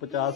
50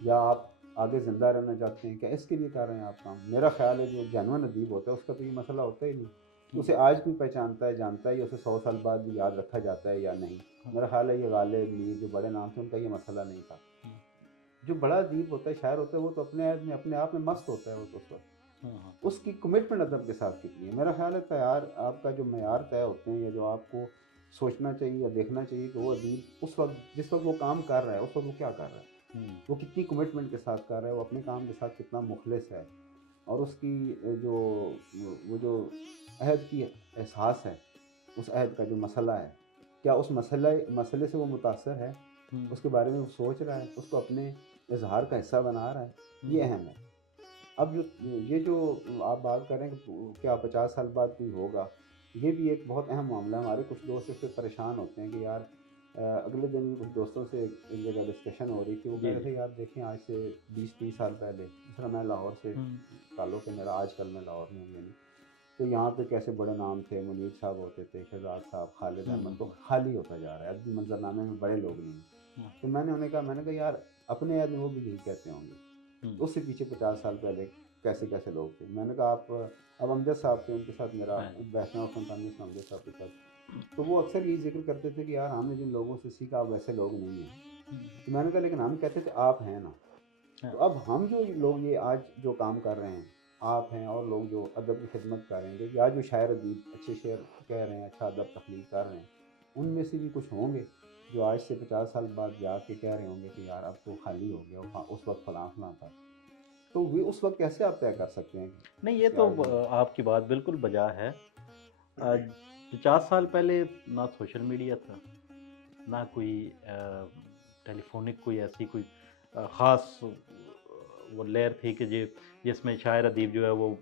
یا آپ آگے زندہ رہنا چاہتے ہیں، کیا اس کے لیے کر رہے ہیں آپ کام؟ میرا خیال ہے جو جینوئن ادیب ہوتا ہے اس کا تو یہ مسئلہ ہوتا ہی نہیں، اسے آج کوئی پہچانتا ہے، جانتا ہے، یا اسے 100 سال بعد بھی یاد رکھا جاتا ہے یا نہیں۔ میرا خیال ہے یہ غالب، میر جو بڑے نام تھے ان کا یہ مسئلہ نہیں تھا۔ جو بڑا ادیب ہوتا ہے، شاعر ہوتا ہے، وہ تو اپنے آپ میں مست ہوتا ہے، وہ تو اس وقت اس کی کمٹمنٹ ادب کے ساتھ کتنی ہے۔ میرا خیال ہے تیار آپ کا جو معیار طے ہوتے ہیں، یا جو آپ کو سوچنا چاہیے یا دیکھنا چاہیے کہ وہ ادیب اس وقت جس وقت وہ کام کر رہا ہے اس وقت وہ کیا کر رہا ہے، وہ کتنی کمٹمنٹ کے ساتھ کر رہا ہے، وہ اپنے کام کے ساتھ کتنا مخلص ہے، اور اس کی جو عہد کی احساس ہے، اس عہد کا جو مسئلہ ہے، کیا اس مسئلے سے وہ متاثر ہے، اس کے بارے میں وہ سوچ رہا ہے، اس کو اپنے اظہار کا حصہ بنا رہا ہے، یہ اہم ہے۔ اب جو آپ بات کر رہے ہیں کہ کیا 50 سال بعد کوئی ہوگا، یہ بھی ایک بہت اہم معاملہ ہے۔ ہمارے کچھ دوست اس سے پریشان ہوتے ہیں کہ یار اگلے دن بھی کچھ دوستوں سے ایک جگہ ڈسکشن ہو رہی تھی، وہ کہہ رہے تھے یار دیکھیں آج سے 20-30 سال پہلے، جس طرح میں لاہور سے تعلق ہے میرا، آج کل میں لاہور میں ہوں یعنی، تو یہاں پہ کیسے بڑے نام تھے، منیر صاحب ہوتے تھے، شہزاد صاحب، خالد احمد، تو خالی ہوتا جا رہا ہے، ادبی منظرنامے میں بڑے لوگ نہیں۔ تو میں نے انہیں کہا یار اپنے عہد میں وہ بھی یہی کہتے ہوں گے، اس سے پیچھے 50 سال پہلے کیسے لوگ تھے۔ میں نے کہا آپ اب امجد صاحب تھے، ان کے ساتھ میرا بیٹھنا اور سنتالیس میں امجد صاحب کے ساتھ، تو وہ اکثر یہی ذکر کرتے تھے کہ یار ہم نے جن لوگوں سے سیکھا آپ ویسے لوگ نہیں ہیں۔ تو میں نے کہا لیکن ہم کہتے تھے آپ ہیں نا، تو اب ہم جو لوگ یہ آج جو کام کر رہے ہیں، آپ ہیں اور لوگ جو ادب کی خدمت کر رہے ہیں، یا جو شاعر ادیب اچھے شعر کہہ رہے ہیں، اچھا ادب تخلیق کر رہے ہیں، ان میں سے بھی کچھ ہوں گے جو آج سے 50 سال بعد جا کے کہہ رہے ہوں گے کہ یار اب تو خالی ہو گیا، اس وقت فلاں تھا۔ تو وہ اس وقت کیسے آپ طے کر سکتے ہیں؟ نہیں، یہ تو آپ کی بات بالکل بجا ہے۔ 50 سال پہلے نہ سوشل میڈیا تھا، نہ کوئی ٹیلی فونک کوئی ایسی کوئی خاص وہ لہر تھی کہ جس میں شاعر ادیب جو ہے وہ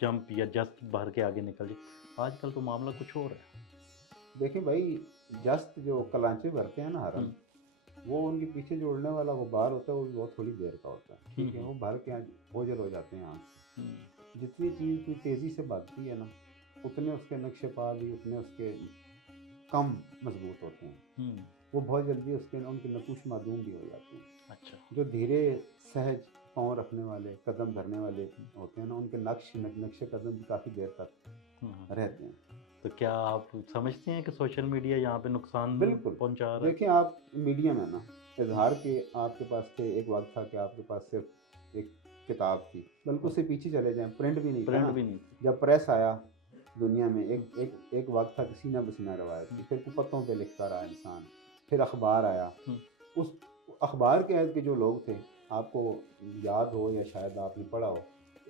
جمپ یا جست بھر کے آگے نکل جائے۔ آج کل تو معاملہ کچھ اور ہے۔ دیکھیں بھائی، جست جو کلانچے بھرتے ہیں نا ہرن، وہ ان کے پیچھے جو اڑنے والا غبار ہوتا ہے وہ بہت تھوڑی دیر کا ہوتا ہے، ٹھیک ہے، وہ بھر کے اوجھل ہو جاتے ہیں آنکھ۔ جتنی چیز کوئی تیزی سے بھرتی ہے نا، اتنے اس کے نقش پا بھی اتنے اس کے کم مضبوط ہوتے ہیں، وہ بہت جلدی ان کے نقوش معدوم بھی ہو جاتے ہیں۔ اچھا، جو دھیرے سہج پاؤں رکھنے والے، قدم دھرنے والے ہوتے ہیں نا، ان کے نقش قدم بھی کافی دیر تک رہتے ہیں۔ تو کیا آپ سمجھتے ہیں کہ سوشل میڈیا یہاں پہ نقصان بالکل پہنچا رہا ہے؟ دیکھیں آپ میڈیم ہے نا، اظہار کے آپ کے پاس تھے، ایک وقت تھا کہ آپ کے پاس صرف ایک کتاب تھی، بلکہ اس سے پیچھے چلے جائیں، پرنٹ بھی نہیں تھا نا۔ جب پریس آیا دنیا میں، ایک وقت تھا کہ سینہ بسینہ روایت تھی، پھر کپتوں پہ لکھتا رہا انسان، پھر اخبار آیا۔ اس اخبار کے عہد کے جو لوگ تھے، آپ کو یاد ہو یا شاید آپ نے پڑھا ہو،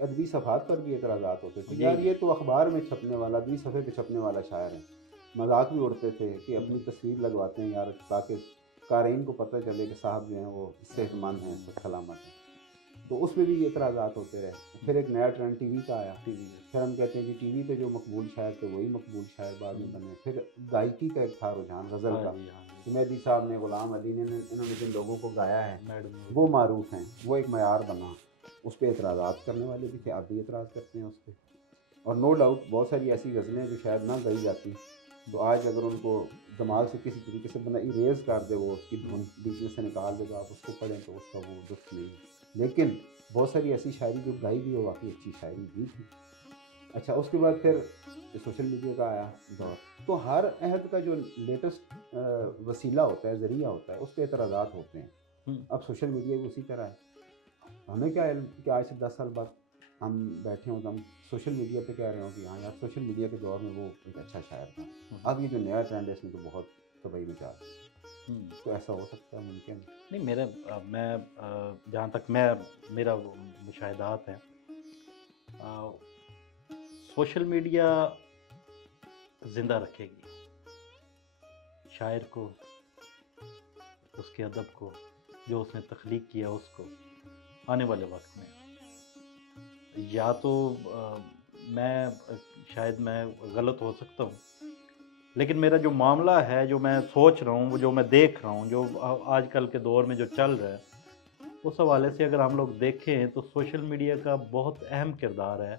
ادبی صفحات پر بھی اعتراضات ہوتے تھے، یار یہ تو اخبار میں چھپنے والا، 20 صفحے پہ چھپنے والا شاعر ہے۔ مذاق بھی اڑتے تھے کہ اپنی تصویر لگواتے ہیں یار تاکہ قارئین کو پتہ چلے کہ صاحب جو ہیں وہ صحت مند ہیں، سلامت ہیں۔ تو اس میں بھی اعتراضات ہوتے رہے۔ پھر ایک نیا ٹرینڈ ٹی وی کا آیا، پھر ہم کہتے ہیں کہ ٹی وی پہ جو مقبول شاعر تھے وہی مقبول شاعر بعد میں بنے۔ پھر گائکی کا ایک تھا رجحان، غزل کا، مہدی صاحب نے، غلام علی نے، انہوں نے جن لوگوں کو گایا ہے وہ معروف ہیں، وہ ایک معیار بنا۔ اس پہ اعتراضات کرنے والے بھی تھے، اب بھی اعتراض کرتے ہیں اس پہ، اور نو ڈاؤٹ بہت ساری ایسی غزلیں جو شاید نہ گائی جاتی، تو آج اگر ان کو دماغ سے کسی طریقے سے بنا اریز کر دے، وہ اس کی دھن بیچ میں سے نکال دے تو آپ اس کو پڑھیں تو اس کا وہ لطف نہیں ہے۔ لیکن بہت ساری ایسی شاعری جو گائی بھی ہو، واقعی اچھی شاعری بھی تھی۔ اچھا، اس کے بعد پھر سوشل میڈیا کا آیا دور، تو ہر عہد کا جو لیٹسٹ وسیلہ ہوتا ہے، ذریعہ ہوتا ہے، اس پہ اعتراضات ہوتے ہیں۔ اب سوشل میڈیا بھی اسی طرح ہے۔ ہمیں کیا علم کہ آج سے 10 سال بعد ہم بیٹھے ہوں تو ہم سوشل میڈیا پہ کہہ رہے ہوں کہ ہاں یار سوشل میڈیا کے دور میں وہ ایک اچھا شاعر تھا۔ اب یہ جو نیا ٹرینڈ ہے اس میں تو بہت تباہی مچا ہے، تو ایسا ہو سکتا ہے، ممکن نہیں۔ میں جہاں تک میرا مشاہدات ہیں، سوشل میڈیا زندہ رکھے گی شاعر کو، اس کے ادب کو، جو اس نے تخلیق کیا اس کو آنے والے وقت میں۔ یا تو شاید میں غلط ہو سکتا ہوں، لیکن میرا جو معاملہ ہے، جو میں سوچ رہا ہوں، جو میں دیکھ رہا ہوں، جو آج کل کے دور میں جو چل رہا ہے، اس حوالے سے اگر ہم لوگ دیکھیں تو سوشل میڈیا کا بہت اہم کردار ہے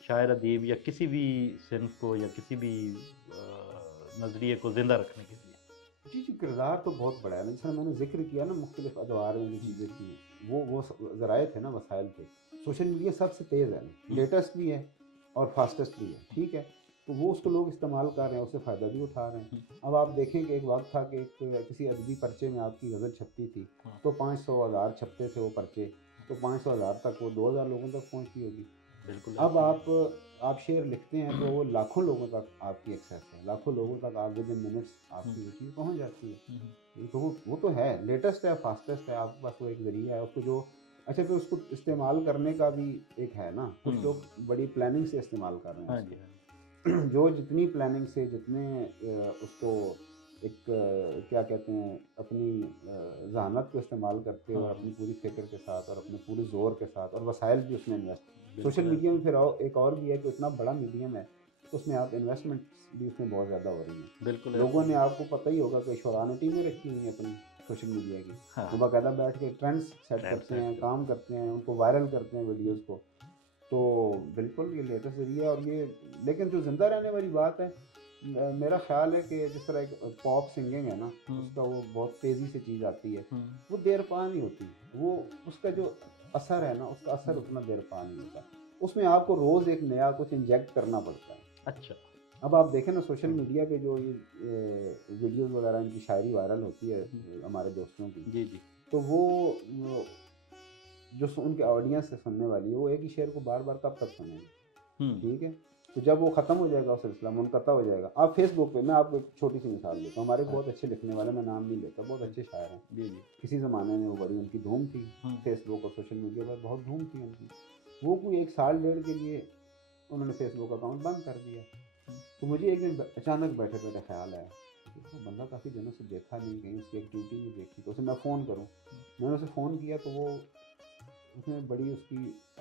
شاعر ادیب یا کسی بھی صنف کو یا کسی بھی نظریے کو زندہ رکھنے کے لیے۔ جی جی، کردار تو بہت بڑا ہے نا، جس طرح میں نے ذکر کیا نا مختلف ادوار میں جو چیزیں کی ہیں، وہ ذرائع تھے نا، وسائل تھے. سوشل میڈیا سب سے تیز ہے نا، لیٹسٹ بھی ہے اور فاسٹسٹ بھی ہے، ٹھیک ہے. تو وہ اس کو لوگ استعمال کر رہے ہیں، اس سے فائدہ بھی اٹھا رہے ہیں. اب آپ دیکھیں کہ ایک وقت تھا کہ کسی ادبی پرچے میں آپ کی غزل چھپتی تھی تو 500,000 چھپتے تھے وہ پرچے، تو 500,000 تک وہ 2,000 لوگوں تک پہنچتی ہوگی. بالکل اب ایسے ہی آپ شعر لکھتے ہیں تو وہ لاکھوں لوگوں تک آپ کی ایکسیس ہے، لاکھوں لوگوں تک آپ ود ان منٹس آپ کی وہ چیز پہنچ جاتی ہے. تو وہ تو ہے، لیٹسٹ ہے، فاسٹسٹ ہے، آپ کے پاس وہ ایک ذریعہ ہے اس کو جو. اچھا پھر اس کو استعمال کرنے کا بھی ایک ہے نا، کچھ لوگ بڑی پلاننگ سے استعمال کر رہے ہیں ہاں اس جی کو. جو جتنی پلاننگ سے جتنے اس کو ایک کیا کہتے ہیں اپنی ذہانت کو استعمال کرتے اور اپنی پوری فکر کے ساتھ اور اپنے پورے زور کے ساتھ اور وسائل بھی اس میں انویسٹ. سوشل میڈیا میں پھر ایک اور بھی ہے کہ اتنا بڑا میڈیم ہے، اس میں آپ انویسٹمنٹ بھی اس میں بہت زیادہ ہو رہی ہیں. بالکل لوگوں نے آپ کو پتہ ہی ہوگا کہ شعراء نے ٹیمیں رکھی ہوئی ہیں اپنی سوشل میڈیا کی، وہ باقاعدہ بیٹھ کے ٹرینڈس سیٹ کرتے ہیں، کام کرتے ہیں، ان کو وائرل کرتے ہیں ویڈیوز کو. تو بالکل یہ لیٹسٹ ذریعہ ہے. اور یہ لیکن جو زندہ رہنے والی بات ہے، میرا خیال ہے کہ جس طرح ایک پاپ سنگنگ ہے نا، اس کا وہ بہت تیزی سے چیز آتی ہے، وہ دیر پا نہیں ہوتی. وہ اس کا جو اثر ہے نا، اس کا اثر اتنا دیر پا نہیں ہوتا. اس میں آپ کو روز ایک نیا کچھ انجیکٹ کرنا پڑتا ہے. اچھا. اب آپ دیکھیں نا سوشل میڈیا پہ جو یہ ویڈیوز وغیرہ ان کی شاعری وائرل ہوتی ہے ہمارے دوستوں کی، جی جی، تو وہ جو ان کے آڈینس سے سننے والی ہے وہ ایک ہی شعر کو بار بار کب تک سنیں گے، ٹھیک ہے. تو جب وہ ختم ہو جائے گا، وہ سلسلہ منقطع ہو جائے گا. آپ فیس بک پہ، میں آپ کو ایک چھوٹی سی مثال دیتا ہوں، ہمارے بہت اچھے لکھنے والے، میں نام نہیں لیتا، بہت اچھے شاعر ہیں. جی جی، کسی زمانے میں وہ بڑی ان کی دھوم تھی، فیس بک اور سوشل میڈیا پر بہت دھوم تھی ان کی. وہ کوئی 1 سال 1.5 کے لیے انہوں نے فیس بک اکاؤنٹ بند کر دیا. تو مجھے ایک دن اچانک بیٹھے بیٹھے خیال آیا کہ وہ بندہ کافی دنوں سے دیکھا نہیں، کہیں اس کی ایکٹیویٹی نہیں دیکھی، تو اسے میں فون کروں. میں نے اسے فون کیا تو وہ اس میں بڑی اس کی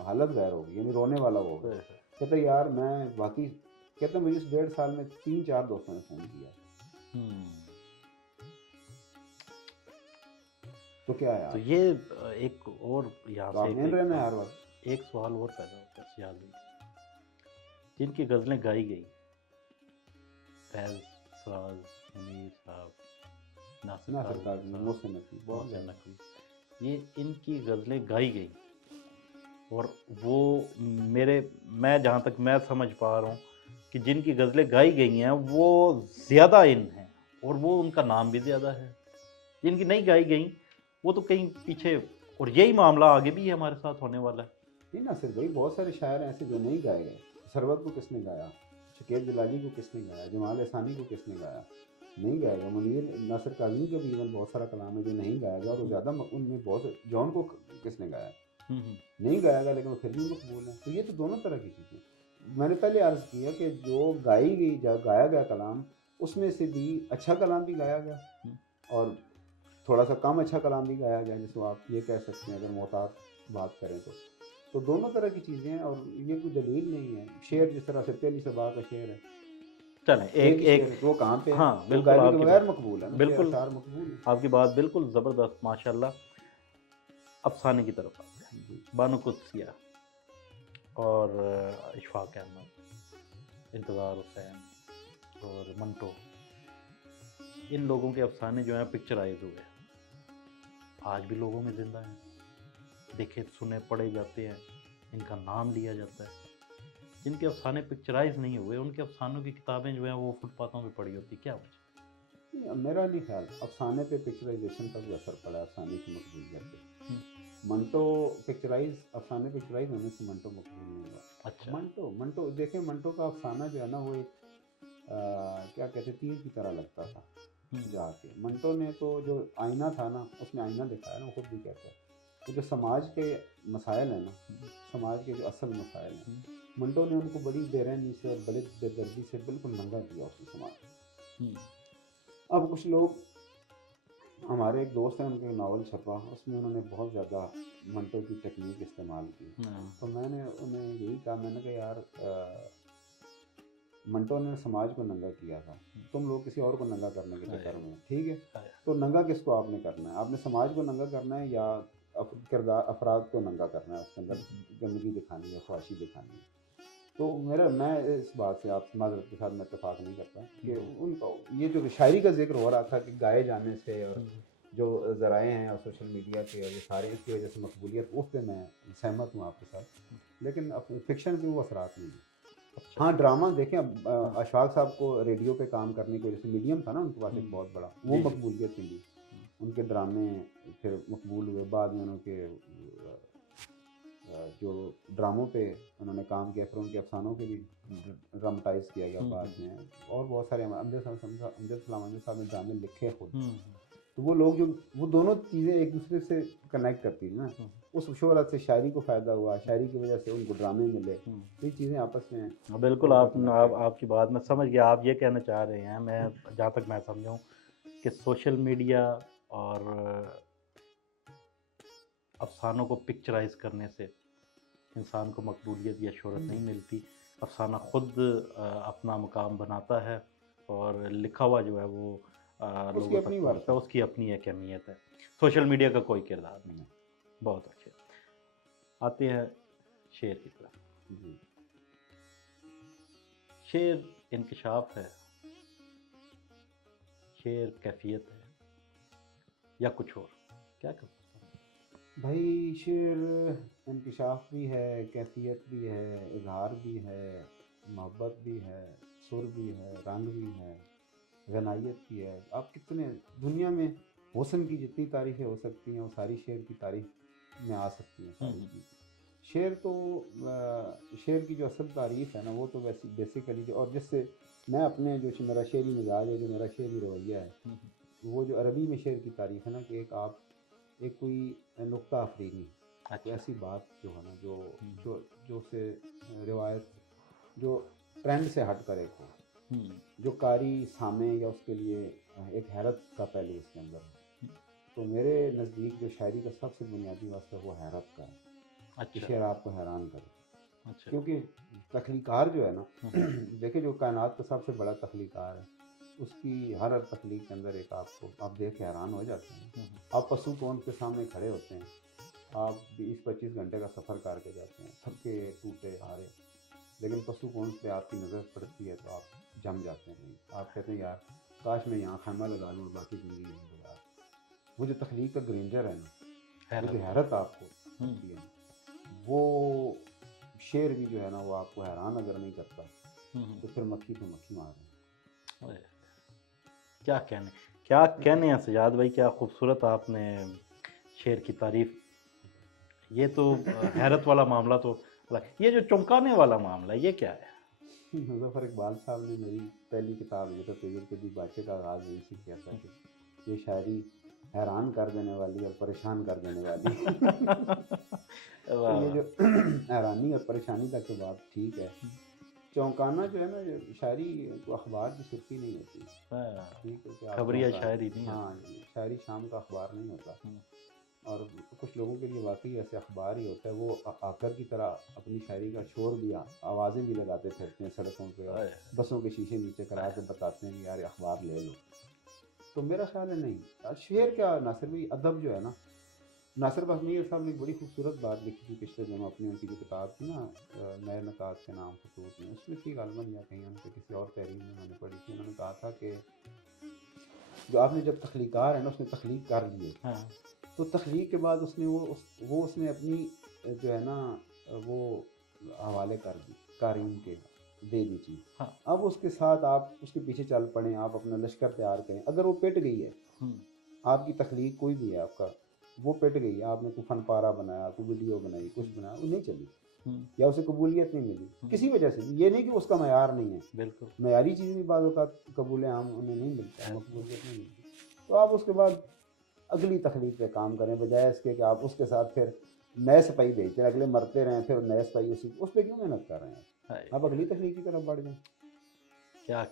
حالت غیر ہو گئی، یعنی رونے والا ہو گیا. کہتا یار میں واقعی، کہتا مجھے اس 1.5 سال میں 3-4 دوستوں نے فون کیا. تو کیا ہے تو یہ ایک اور یہاں آپ نہیں رہنا ہے ہر وقت. ایک سوال اور پیدا ہوتا ہے سیاض بھائی، جن کی غزلیں گائی گئی، فیض، فراز، منیر صاحب، ناصر کاظمی، محسن نقوی، یہ ان کی غزلیں گائی گئی، اور وہ میں جہاں تک میں سمجھ پا رہا ہوں کہ جن کی غزلیں گائی گئی ہیں وہ زیادہ ان ہیں، اور وہ ان کا نام بھی زیادہ ہے. جن کی نہیں گائی گئیں وہ تو کہیں پیچھے، اور یہی معاملہ آگے بھی ہمارے ساتھ ہونے والا ہے. نہیں ناصر بھائی، بہت سارے شاعر ہیں ایسے جو نہیں گائے گئے. ثروت کو کس نے گایا؟ شکیب جلالی کو کس نے گایا؟ جمال احسانی کو کس نے گایا؟ نہیں گائے گا. منیر ناصر کاظمی کا بھی ایون بہت سارا کلام ہے جو نہیں گایا گیا، اور وہ زیادہ ان میں بہت. جون کو کس نے گایا؟ نہیں گایا گا، لیکن وہ پھر بھی مقبول ہے. تو یہ تو دونوں طرح کی چیزیں. میں نے پہلے عرض کیا کہ جو گائی گئی، گایا گیا کلام، اس میں سے بھی اچھا کلام بھی گایا گیا اور تھوڑا سا کم اچھا کلام بھی گایا گیا، جس کو آپ یہ کہہ سکتے ہیں اگر محتاط بات کریں تو دونوں طرح کی چیزیں ہیں. اور یہ کوئی دلیل نہیں ہے. شعر جس طرح سبتے علی صبا کا شعر ہے، چلیں ایک وہ کہاں پہ، ہاں بالکل گانے آپ کے کی بغیر بات مقبول ہے، بالکل اشعار مقبول ہیں. آپ کی بات بالکل زبردست، ماشاءاللہ. افسانے کی طرف آتے ہیں. بانو قدسیہ اور اشفاق احمد، انتظار حسین اور منٹو، ان لوگوں کے افسانے جو ہیں پکچرائز ہوئے ہیں، آج بھی لوگوں میں زندہ ہیں، دیکھے سنے پڑھے جاتے ہیں، ان کا نام لیا جاتا ہے. جن کے افسانے پکچرائز نہیں ہوئے، ان کے افسانوں کی کتابیں جو ہیں وہ فٹ پاتھوں پہ پڑی ہوتی. کیا وجہ؟ میرا نہیں خیال افسانے پہ پکچرائزیشن کا بھی اثر پڑا ہے افسانے کی مقبولیت پہ. منٹو افسانے پکچرائز ہونے سے منٹو مقبول نہیں ہوا. اچھا، منٹو دیکھیں، منٹو کا افسانہ جو ہے نا وہ ایک کیا کہتے ہیں، تیر کی طرح لگتا تھا جا کے. منٹو نے تو جو آئینہ تھا نا، اس میں آئینہ دکھایا نا، وہ خود بھی کہتا ہے. تو جو سماج کے مسائل ہیں نا، سماج کے جو اصل مسائل ہیں، منٹو نے ان کو بڑی بے رحمی سے اور بڑی بے دردی سے بالکل ننگا کیا اس نے سماج. اب کچھ لوگ، ہمارے ایک دوست ہیں، ان کے ناول چھپا، اس میں انہوں نے بہت زیادہ منٹو کی ٹیکنیک استعمال کی. تو میں نے انہیں یہی کہا، میں نے کہا یار منٹو نے سماج کو ننگا کیا تھا، تم لوگ کسی اور کو ننگا کرنے کے چکر میں، ٹھیک ہے. تو ننگا کس کو آپ نے کرنا ہے؟ آپ نے سماج کو ننگا کرنا ہے یا کردار افراد کو ننگا کرنا ہے، اس کے اندر گندگی دکھانی ہے، خواہشی دکھانی ہے؟ تو میں اس بات سے آپ معذرت کے ساتھ میں اتفاق نہیں کرتا کہ ان کا یہ جو شاعری کا ذکر ہو رہا تھا کہ گائے جانے سے اور جو ذرائع ہیں اور سوشل میڈیا کے اور یہ سارے اس کی وجہ سے مقبولیت، اس پہ میں سہمت ہوں آپ کے ساتھ، لیکن فکشن کے وہ اثرات نہیں ہیں۔ ہاں ڈرامہ دیکھیں، اب اشفاق صاحب کو ریڈیو پہ کام کرنے کی وجہ سے میڈیم تھا نا ان کے پاس ایک بہت بڑا، وہ مقبولیت ملی، ان کے ڈرامے پھر مقبول ہوئے، بعد میں انہوں کے جو ڈراموں پہ انہوں نے کام کیا، پھر ان کے افسانوں کے بھی ڈرامٹائز کیا گیا بعد میں، اور بہت سارے امجد اسلام امجد صاحب نے ڈرامے لکھے خود، تو وہ لوگ جو وہ دونوں چیزیں ایک دوسرے سے کنیکٹ کرتی ہیں نا، اس شہرت سے شاعری کو فائدہ ہوا، شاعری کی وجہ سے ان کو ڈرامے ملے، یہ چیزیں آپس میں بالکل آپ کی بات میں سمجھ گیا، آپ یہ کہنا چاہ رہے ہیں، میں جہاں تک میں سمجھوں کہ سوشل میڈیا اور افسانوں کو پکچرائز کرنے سے انسان کو مقبولیت یا شہرت نہیں ملتی، افسانہ خود اپنا مقام بناتا ہے اور لکھا ہوا جو ہے وہ لوگوں تک پہنچتا ہے، اس کی اپنی ایک اہمیت ہے، سوشل میڈیا کا کوئی کردار نہیں۔ بہت اچھے، آتے ہیں شعر کی طرف۔ شعر انکشاف ہے، شعر کیفیت ہے یا کچھ اور، کیا کہوں؟ بھائی شعر انکشاف بھی ہے، کیفیت بھی ہے، اظہار بھی ہے، محبت بھی ہے، سر بھی ہے، رنگ بھی ہے، غنائیت بھی ہے۔ آپ کتنے دنیا میں حسن کی جتنی تعریفیں ہو سکتی ہیں وہ ساری شعر کی تعریف میں آ سکتی ہیں ساری چیزیں۔ شعر تو شعر کی جو اصل تعریف ہے نا وہ تو ویسی بیسیکلی جو، اور جس سے میں اپنے جو میرا شعری مزاج ہے، جو میرا شعری رویہ ہے، وہ جو عربی میں شعر کی تعریف ہے نا کہ ایک کوئی نقطہ افریدی، ایسی بات جو ہے نا جو سے روایت جو ٹرینڈ سے ہٹ کر ایک ہو، جو قاری سامع یا اس کے لیے ایک حیرت کا پہلو اس کے اندر ہے۔ تو میرے نزدیک جو شاعری کا سب سے بنیادی واسطہ وہ حیرت کا ہے، کہ شعر آپ کو حیران کرے، کیونکہ تخلیقار جو ہے نا دیکھیں جو کائنات کا سب سے بڑا تخلیقار ہے، اس کی ہر تخلیق کے اندر ایک آپ دیکھ کے حیران ہو جاتے ہیں۔ آپ پسو کون کے سامنے کھڑے ہوتے ہیں، آپ 20-25 گھنٹے کا سفر کر کے جاتے ہیں، تھکے ٹوٹے ہارے، لیکن پسو کون پہ آپ کی نظر پڑتی ہے تو آپ جم جاتے ہیں، آپ کہتے ہیں یار کاش میں یہاں خیمہ لگا لوں اور باقی زندگی یہیں گزار۔ وہ جو تخلیق کا گرینجر ہے نا، وہ جو حیرت آپ کو ہوتی ہے، وہ شعر بھی جو ہے نا وہ آپ کو حیران اگر نہیں کرتا تو پھر مکھی تو مکھی مار رہے ہیں۔ کیا کہنے ہیں سجاد بھائی، کیا خوبصورت آپ نے شعر کی تعریف۔ یہ تو حیرت والا معاملہ، تو یہ جو چونکانے والا معاملہ یہ کیا ہے؟ مظفر اقبال صاحب نے میری پہلی کتاب جو تھا طیب کے بادشاہ کا آغاز یہیں سے کیا تھا کہ یہ شاعری حیران کر دینے والی اور پریشان کر دینے والی۔ یہ جو حیرانی اور پریشانی تک تو بات ٹھیک ہے، چونکانا جو ہے نا شاعری کو اخبار کی سرخی نہیں ہوتی، ٹھیک ہے کہ خبریہ شاعری نہیں، ہاں شاعری شام کا اخبار نہیں ہوتا، اور کچھ لوگوں کے لیے واقعی ایسے اخبار ہی ہوتا ہے، وہ آکر کی طرح اپنی شاعری کا شور بھی آوازیں بھی لگاتے پھرتے ہیں سڑکوں پہ، اور بسوں کے شیشے نیچے کرا کے بتاتے ہیں کہ یار اخبار لے لو۔ تو میرا خیال ہے نہیں، شعر کیا، ناصر بھائی ادب جو ہے نا، ناصر بہمیر صاحب نے بڑی خوبصورت بات لکھی تھی پچھلے دنوں اپنی ان کی جو کتاب تھی نا نئے نکات کے نام خطوط میں، اس میں تھی غالباً یا کہیں ان سے کسی اور تحریر میں نے پڑھی تھی، انہوں نے کہا تھا کہ جو آپ نے جب تخلیقار ہے نا اس نے تخلیق کر لیے، تو تخلیق کے بعد اس نے اپنی جو ہے نا وہ حوالے کر دی قارئین کے، دے دی چیز، اب اس کے ساتھ آپ اس کے پیچھے چل پڑیں، آپ اپنا لشکر تیار کریں، اگر وہ پٹ گئی ہے آپ کی تخلیق کوئی بھی ہے آپ کا، وہ پٹ گئی ہے، آپ نے کوئی فن پارہ بنایا، کوئی ویڈیو بنائی، کچھ بنایا، وہ نہیں چلی یا اسے قبولیت نہیں ملی کسی وجہ سے، یہ نہیں کہ اس کا معیار نہیں ہے، بالکل معیاری چیزیں بھی بعض اوقات قبول عام انہیں نہیں ملتا، مقبولیت نہیں ملتی، تو آپ اس کے بعد اگلی تخلیق پہ کام کریں، بجائے اس کے کہ آپ اس کے ساتھ پھر نئے سپاہی بھیجتے ہیں، اگلے مرتے رہیں پھر نئے سپاہی اس پہ کیوں محنت کر رہے ہیں، آپ اگلی تخلیق کی طرف بڑھ جائیں۔ کیا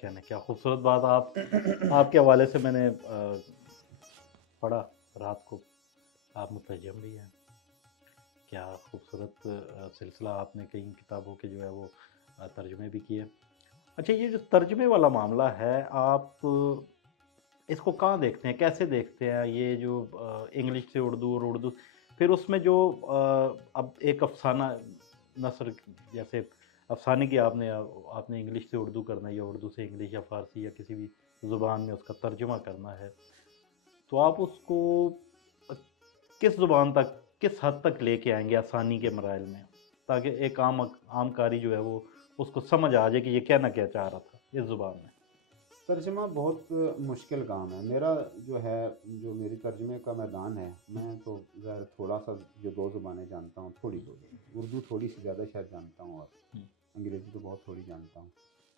کہنے، کیا خوبصورت بات آپ کے حوالے سے میں نے پڑھا رات کو، آپ مترجم بھی ہیں، کیا خوبصورت سلسلہ آپ نے کئی کتابوں کے جو ہے وہ ترجمے بھی کیے۔ اچھا یہ جو ترجمے والا معاملہ ہے، آپ اس کو کہاں دیکھتے ہیں، کیسے دیکھتے ہیں، یہ جو انگلش سے اردو اور اردو پھر اس میں جو اب ایک افسانہ نثر جیسے افسانے کی آپ نے انگلش سے اردو کرنا ہے یا اردو سے انگلش یا فارسی یا کسی بھی زبان میں اس کا ترجمہ کرنا ہے، تو آپ اس کو کس زبان تک، کس حد تک لے کے آئیں گے آسانی کے مراحل میں، تاکہ ایک عام قاری جو ہے وہ اس کو سمجھ آ جائے کہ یہ کہنا کیا چاہ رہا تھا اس زبان میں؟ ترجمہ بہت مشکل کام ہے میرا، جو ہے جو میری ترجمے کا میدان ہے، میں تو ظاہر تھوڑا سا جو دو زبانیں جانتا ہوں، تھوڑی اردو تھوڑی سی زیادہ شاید جانتا ہوں، اور انگریزی تو بہت تھوڑی جانتا ہوں،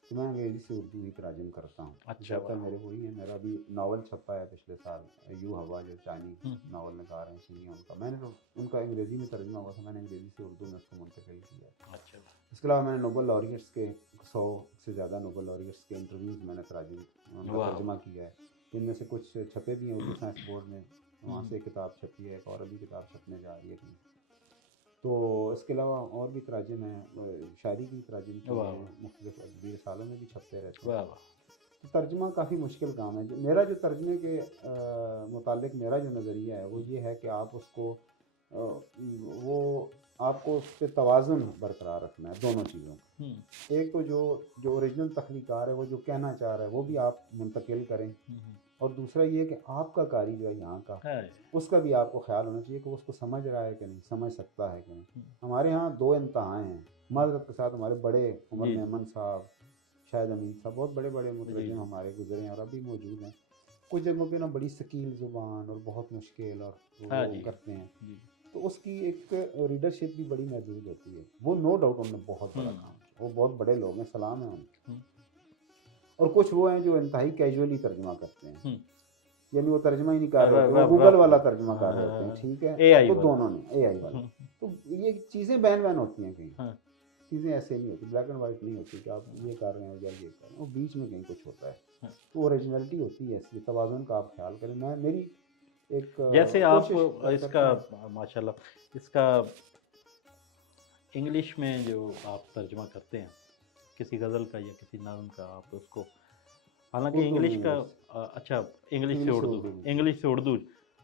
تو میں انگریزی سے اردو ہی تراجم کرتا ہوں. اچھا، زیادہ تر میرے وہی ہیں. میرا بھی ناول چھپا ہے پچھلے سال، یو ہوا، جو چائنیز ناول نگار ہیں چینی، ان کا میں نے تو ان کا انگریزی میں ترجمہ ہوا تھا، میں نے انگریزی سے اردو میں اس کو منتقل کیا. اچھا، اس کے علاوہ میں نے نوبل لاریٹس کے 100 سے زیادہ نوبل لاریٹس کے انٹرویوز میں نے ان کا ترجمہ کیا ہے. ان میں سے کچھ چھپے بھی ہیں اردو سائنس بورڈ میں، وہاں سے ایک کتاب چھپی ہے، ایک اور ابھی کتاب چھپنے جا رہی ہے کہیں. تو اس کے علاوہ اور بھی تراجم ہیں، شاعری کی تراجم کی ہیں، مختلف ادبی رسالوں میں بھی چھپتے رہتے ہیں. تو ترجمہ کافی مشکل کام ہے. میرا جو ترجمے کے متعلق میرا جو نظریہ ہے وہ یہ ہے کہ آپ اس کو آپ کو اس پہ توازن برقرار رکھنا ہے دونوں چیزوں کا. ایک تو جو اوریجنل تخلیقار ہے وہ جو کہنا چاہ رہا ہے وہ بھی آپ منتقل کریں، اور دوسرا یہ کہ آپ کا قاری جو ہے یہاں کا، اس کا بھی آپ کو خیال ہونا چاہیے کہ وہ اس کو سمجھ رہا ہے کہ نہیں، سمجھ سکتا ہے کہ نہیں. ہمارے ہاں 2 انتہائیں ہیں معذرت کے ساتھ. ہمارے بڑے عمر میمن صاحب، شاہد امین صاحب، بہت بڑے بڑے مترجم ہمارے گزرے ہیں اور ابھی موجود ہیں. کچھ جگہوں پہ نا بڑی ثقیل زبان اور بہت مشکل اور وہ کرتے ہیں، تو اس کی ایک ریڈرشپ بھی بڑی محدود ہوتی ہے. وہ نو ڈاؤٹ انہوں نے بہت بڑا کام کیا، وہ بہت بڑے لوگ ہیں، سلام ہے ان کو. اور کچھ وہ ہیں جو انتہائی کیجولی ترجمہ کرتے ہیں، یعنی وہ ترجمہ ہی نہیں کر رہے ہوتے، وہ گوگل والا ترجمہ کر رہے ہوتے ہیں. ٹھیک ہے، تو دونوں نے اے آئی والا. تو یہ چیزیں بین ہوتی ہیں کہیں، چیزیں ایسے نہیں ہوتی، بلیک اینڈ وائٹ نہیں ہوتی کہ آپ یہ کر رہے ہیں یا یہ کر رہے ہیں، وہ بیچ میں کہیں کچھ ہوتا ہے. تو اوریجنلٹی ہوتی ہے، اس لیے توازن کا آپ خیال کریں. میری ایک جیسے آپ اس کا ماشاءاللہ اس کا انگلش میں جو آپ ترجمہ کرتے ہیں کسی غزل کا یا کسی نظم کا، آپ اس کو حالانکہ انگلش کا اچھا انگلش سے اردو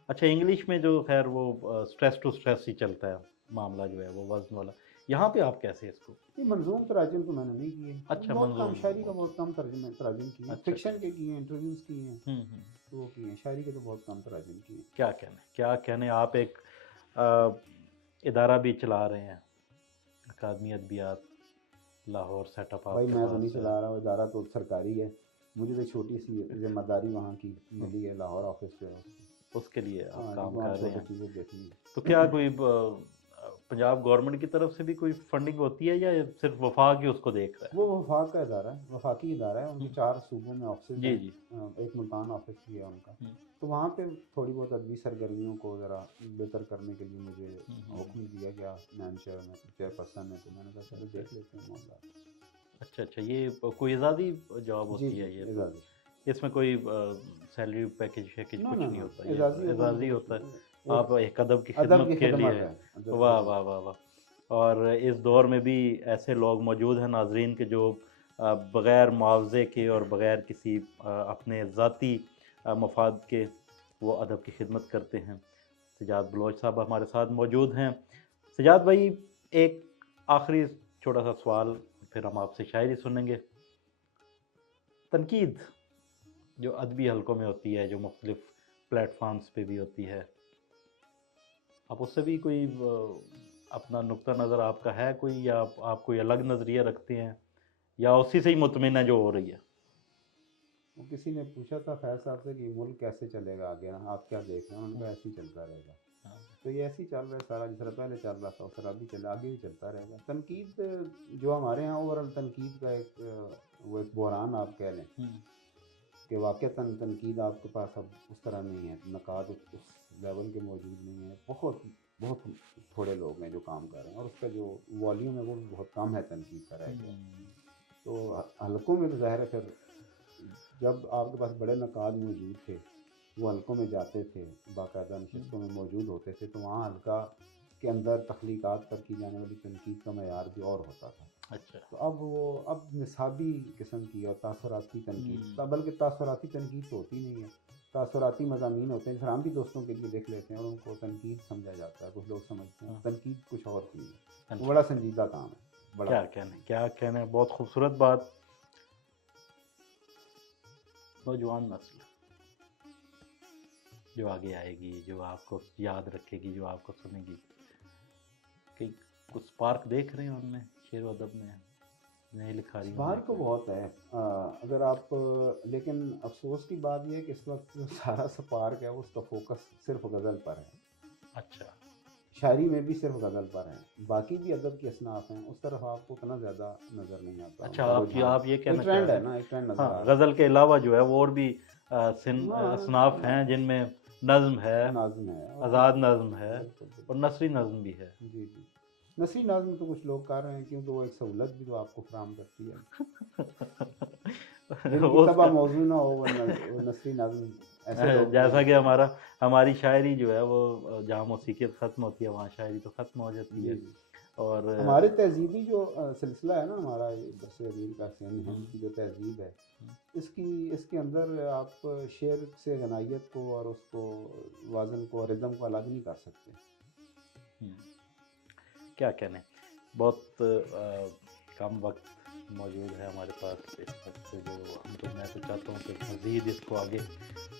اچھا انگلش میں جو خیر وہ سٹریس ٹو سٹریس ہی چلتا ہے معاملہ جو ہے وہ وزن والا، یہاں پہ آپ کیسے اس کو؟ منظوم تراجم تو میں نے نہیں کیے. اچھا، بہت کم شاعری کا بہت کم تراجم کیے ہیں، فکشن کے کیے ہیں، انٹرویوز کیے ہیں، تو وہ کیے ہیں. شاعری کے تو بہت کم تراجم کیے ہیں. کیا کہنے آپ ایک ادارہ بھی چلا رہے ہیں، اکادمی ادبیات لاہور سیٹ اپ. بھائی میں تو نہیں چلا رہا ہوں، ادارہ تو سرکاری ہے. مجھے تو چھوٹی سی ذمہ داری وہاں کی ملی ہے، لاہور آفس جو ہے اس کے لیے آپ کام وہاں کر رہے چھوٹی چیزیں دیکھنی ہیں. تو کیا کوئی پنجاب گورنمنٹ کی طرف سے بھی کوئی فنڈنگ ہوتی ہے یا صرف وفاق ہی اس کو دیکھ رہا ہے؟ وہ وفاق کا ادارہ ہے، وفاقی ادارہ ہے. ان کے 4 صوبوں میں آفسز ہیں، ایک ملتان آفس بھی ہے ان کا. تو وہاں پہ تھوڑی بہت ادبی سرگرمیوں کو ذرا بہتر کرنے کے لیے مجھے حکم دیا گیا. مین چیئر پرسن ہے، تو میں نے کہا چلو دیکھ لیتے ہیں معاملات. اچھا، یہ کوئی اعزازی جاب ہوتی ہے؟ یہ اس میں کوئی سیلری پیکج کچھ نہیں ہوتا، اعزازی ہوتا ہے. آپ ایک ادب کی خدمت کے لیے، واہ واہ واہ واہ. اور اس دور میں بھی ایسے لوگ موجود ہیں ناظرین کے جو بغیر معاوضے کے اور بغیر کسی اپنے ذاتی مفاد کے وہ ادب کی خدمت کرتے ہیں. سجاد بلوچ صاحب ہمارے ساتھ موجود ہیں. سجاد بھائی، ایک آخری چھوٹا سا سوال، پھر ہم آپ سے شاعری سنیں گے. تنقید جو ادبی حلقوں میں ہوتی ہے، جو مختلف پلیٹ فارمز پہ بھی ہوتی ہے، آپ اس سے بھی کوئی اپنا نقطہ نظر آپ کا ہے کوئی، یا آپ کوئی الگ نظریہ رکھتے ہیں، یا اسی سے ہی مطمئن ہے جو ہو رہی ہے؟ وہ کسی نے پوچھا تھا فیض صاحب سے کہ ملک کیسے چلے گا آگے، آپ کیا دیکھ رہے ہیں؟ انہوں نے کہا ایسے ہی چلتا رہے گا. تو یہ ایسے ہی چل رہا ہے سارا، جس طرح پہلے چل رہا تھا اس طرح ابھی آگے بھی چلتا رہے گا. تنقید جو ہمارے یہاں اوورآل تنقید کا وہ ایک بحران آپ کہہ لیں کہ واقعتاً تنقید آپ کے پاس اب اس طرح نہیں ہے، نقاد اس لیول کے موجود نہیں ہیں. بہت بہت تھوڑے لوگ ہیں جو کام کر رہے ہیں، اور اس کا جو والیوم ہے وہ بھی بہت کم ہے تنقید کا رہ گیا. تو حلقوں میں تو ظاہر ہے پھر جب آپ کے پاس بڑے نقاد موجود تھے، وہ حلقوں میں جاتے تھے، باقاعدہ نشستوں میں موجود ہوتے تھے، تو وہاں حلقہ کے اندر تخلیقات پر کی جانے والی تنقید کا معیار بھی اور ہوتا تھا. اچھا، تو اب نصابی قسم کی اور تاثراتی تنقید، بلکہ تاثراتی تنقید تو ہوتی نہیں ہے، تاثراتی مضامین ہوتے ہیں. پھر ہم بھی دوستوں کے لیے دیکھ لیتے ہیں اور ان کو تنقید سمجھا جاتا ہے. کچھ لوگ سمجھتے ہیں تنقید کچھ اور چیز ہے، وہ بڑا سنجیدہ کام ہے. بڑا کیا کہنے، بہت خوبصورت بات. نوجوان نسل جو آگے آئے گی، جو آپ کو یاد رکھے گی، جو آپ کو سنے گی، کہ کچھ سپارک دیکھ رہے ہیں ان میں، شعر و ادب میں نئے لکھاریوں میں؟ بار کو بہت ہے. اگر آپ لیکن افسوس کی بات یہ ہے کہ اس وقت جو سارا سپارک ہے اس کا فوکس صرف غزل پر ہے. اچھا. شاعری میں بھی صرف غزل پر ہیں، باقی بھی ادب کی اصناف ہیں، اس طرف آپ کو اتنا زیادہ نظر نہیں آتا. اچھا، ان کا آپ رجحان، یہ کہنا ایک چاہ ٹرینڈ رہے ہے ہیں. نا، ایک ٹرینڈ نظر ہاں، آ رہا غزل کے علاوہ جو ہے وہ اور بھی ہاں، اصناف ہیں جن میں نظم ہے، ہے، نازم ہے، آزاد نظم ہے، بالکل بالکل. اور نثری نظم بھی ہے. جی جی، نثری نظم تو کچھ لوگ کر رہے ہیں کیونکہ وہ ایک سہولت بھی تو آپ کو فراہم کرتی ہے. جن کی اس طبع کا موضوع نہ ہو وہ نثری نظم ایسے لوگ بھی جیسا ہیں. کہ ہماری شاعری جو ہے وہ جہاں موسیقیت ختم ہوتی ہے وہاں شاعری تو ختم ہو جاتی ہے. جی جی، اور ہمارے تہذیبی جو سلسلہ ہے نا، ہمارا برصغیر کا سندھ ہند کی جو تہذیب ہے، اس کے اندر آپ شعر سے غنائیت کو اور اس کو وزن کو اور رزم کو الگ نہیں کر سکتے. کیا کہنے، بہت کم وقت موجود ہے ہمارے پاس اس وقت، جو میں تو چاہتا ہوں کہ مزید اس کو آگے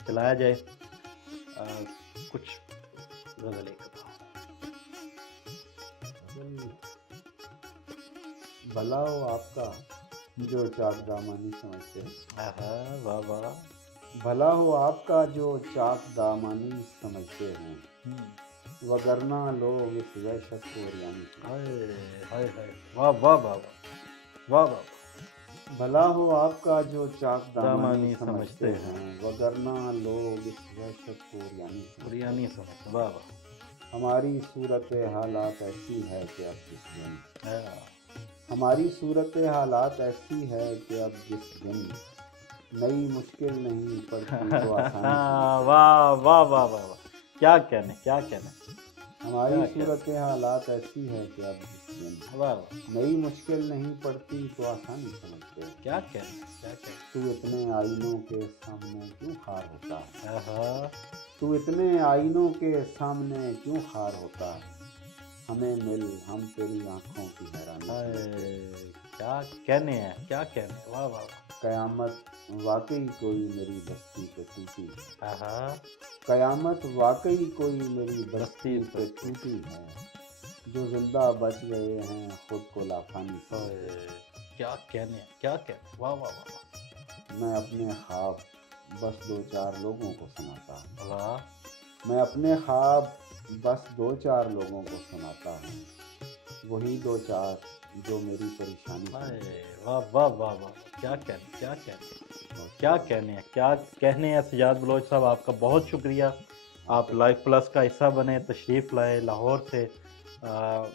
چلایا جائے. کچھ غزلیں بھلا ہو آپ کا جو چاک دامانی سمجھتے ہیں، واہ واہ. بھلا ہو آپ کا جو چاک دامانی سمجھتے ہیں، وگرنہ لوگ اس وحشت کو ریانی سمجھتے ہائے ہائے، واہ واہ واہ واہ واہ. بھلا ہو آپ کا جو چاک دامانی دامانی سمجھتے ہیں، وگرنہ لوگ اس وحشت کو ریانی بریانی سمجھتے سمجھ. واہ واہ. ہیں. ہماری صورت حالات ایسی ہے کہ اب جس دن ہاں. ہماری صورت حالات ایسی ہے کہ اب جس دن نئی مشکل نہیں پڑتی تو آسانی سمجھتے ہیں. واہ واہ واہ واہ واہ. کیا کہنے، کیا کہنے. ہماری صورت حالات ایسی ہے کہ اب جس دن واہ، نئی مشکل نہیں پڑتی تو آسانی سمجھتے ہیں. کیا کہنے، کیا کہنے. تو اتنے آئینوں کے سامنے کیوں خار ہوتا ہے، آہا. تو اتنے آئینوں کے سامنے کیوں خار ہوتا ہے، ہمیں مل ہم تیری آنکھوں کی حیرانی سمجھتے ہیں. کیا کہنے ہیں، کیا کہنے. واہ واہ واہ. قیامت واقعی کوئی میری بستی پہ ٹوٹی ہے، آہا. قیامت واقعی کوئی میری بستی بستی پہ ٹوٹی ہے، جو زندہ بچ گئے ہیں خود کو لافانی سمجھتے ہیں. کیا کہنے ہیں، کیا کہنے. واہ واہ واہ. میں اپنے خواب بس دو چار لوگوں کو سناتا ہوں، واہ. میں اپنے خواب بس دو چار لوگوں کو سناتا ہوں، وہی دو چار جو میری پریشانی سمجھتے ہیں. واہ واہ واہ واہ. کیا کہنے، کیا کہنے. کیا کہنے ہیں، کیا کہنے ہیں. سجاد بلوچ صاحب، آپ کا بہت شکریہ. آپ لائف پلس کا حصہ بنے، تشریف لائے لاہور سے.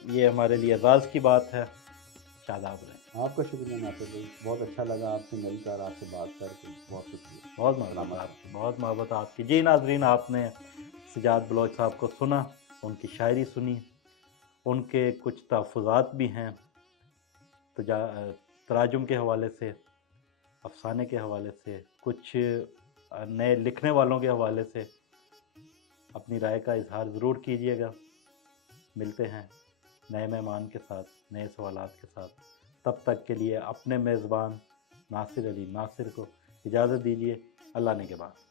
یہ ہمارے لیے اعزاز کی بات ہے. شاداب رہیں. آپ کا شکریہ ناصر بھائی، بہت اچھا لگا آپ سے مل کر، آپ سے بات کر کے. بہت شکریہ. بہت محبت آپ کی، بہت محبت آپ کی. جی ناظرین، آپ نے سجاد بلوچ صاحب کو سنا، ان کی شاعری سنی. ان کے کچھ تحفظات بھی ہیں تراجم کے حوالے سے، افسانے کے حوالے سے، کچھ نئے لکھنے والوں کے حوالے سے. اپنی رائے کا اظہار ضرور کیجیے گا. ملتے ہیں نئے مہمان کے ساتھ، نئے سوالات کے ساتھ. تب تک کے لیے اپنے میزبان ناصر علی ناصر کو اجازت دیجیے. اللہ نے کے بعد.